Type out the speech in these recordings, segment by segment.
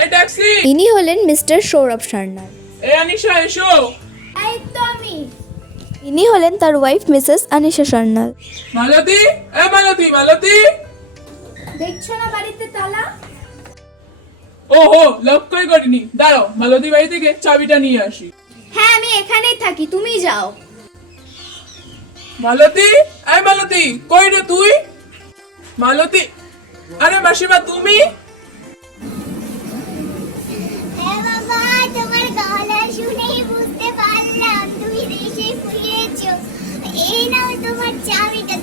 এই ট্যাক্সি। ইনি হলেন মিস্টার সৌরভ সান্যাল। এই আনিশা এসো। এই তো আমি। ইনি হলেন তার ওয়াইফ মিসেস আনিশা সান্যাল। মালতী, এই মালতী, মালতী। দেখছো না বাড়িতে তালা? ওহো, লক্ষ্যই করিনি। দাঁড়াও, মালতী বাড়ি থেকে চাবিটা নিয়ে আসি। হ্যাঁ, আমি এখানেই থাকি, তুমি যাও। মালতী, এই মালতী, কই রে তুই? মালতী, আরে মাসিমা তুমি? হ্যাঁ বাবা, তোমার গলা শুনেই বুঝতে পারলাম তুমি দেশে ফিরেছো। এই নাও তোমার চাবিটা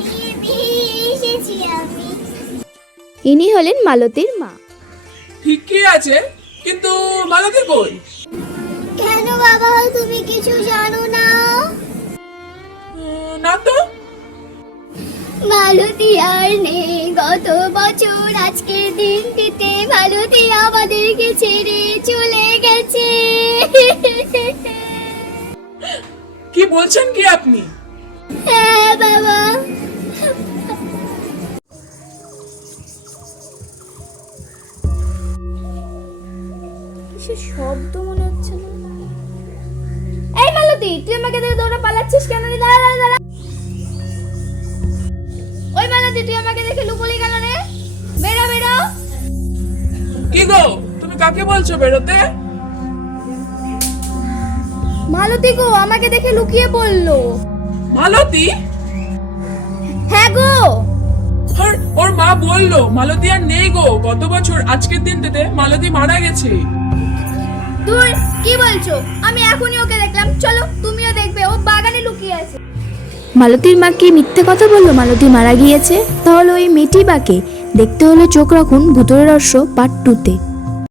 নিয়ে বেরিয়ে এসেছি আমি। ইনি হলেন মালতীর মা। ঠিকই আছে, কিন্তু মালতী কই? কেন বাবা, তুমি কিছু জানো না? না তো। মালতী আর নেই। গত বছর আজকের দিনটিতে মালতী আমাদেরকে ছেড়ে চলে গেছে। কি বলছেন কি আপনি? হ্যাঁ বাবা। কিসের শব্দ মনে হচ্ছে না? এই মালতী, তুই আমাকে দেখে দৌড়ে পালাচ্ছিস কেন রে? দাঁড়া দাঁড়া দাঁড়া। ওই মালতী, তুই আমাকে দেখে লুকোলি কেন রে? বেরো বেরো। কি গো, তুমি কাকে বলছো বেরোতে? মালতী গো, আমাকে দেখে লুকিয়ে পড়লো। মালতী? হ্যাঁ গো। ওর মা বললো মালতী আর নেই গো। গত বছর আজকের দিনটাতে মালতী মারা গেছে। দূর, কি বলছো? আমি এখনই ওকে দেখলাম। চলো তুমিও দেখবে, ও বাগানে লুকিয়ে আছে। মালতীর মা কি মিথ্যে কথা বললো মালতী মারা গিয়েছে? তাহলে ওই মেয়েটি বাকে? দেখতে হলে চোখ রাখুন ভূতের রহস্য পার্ট 2 তে।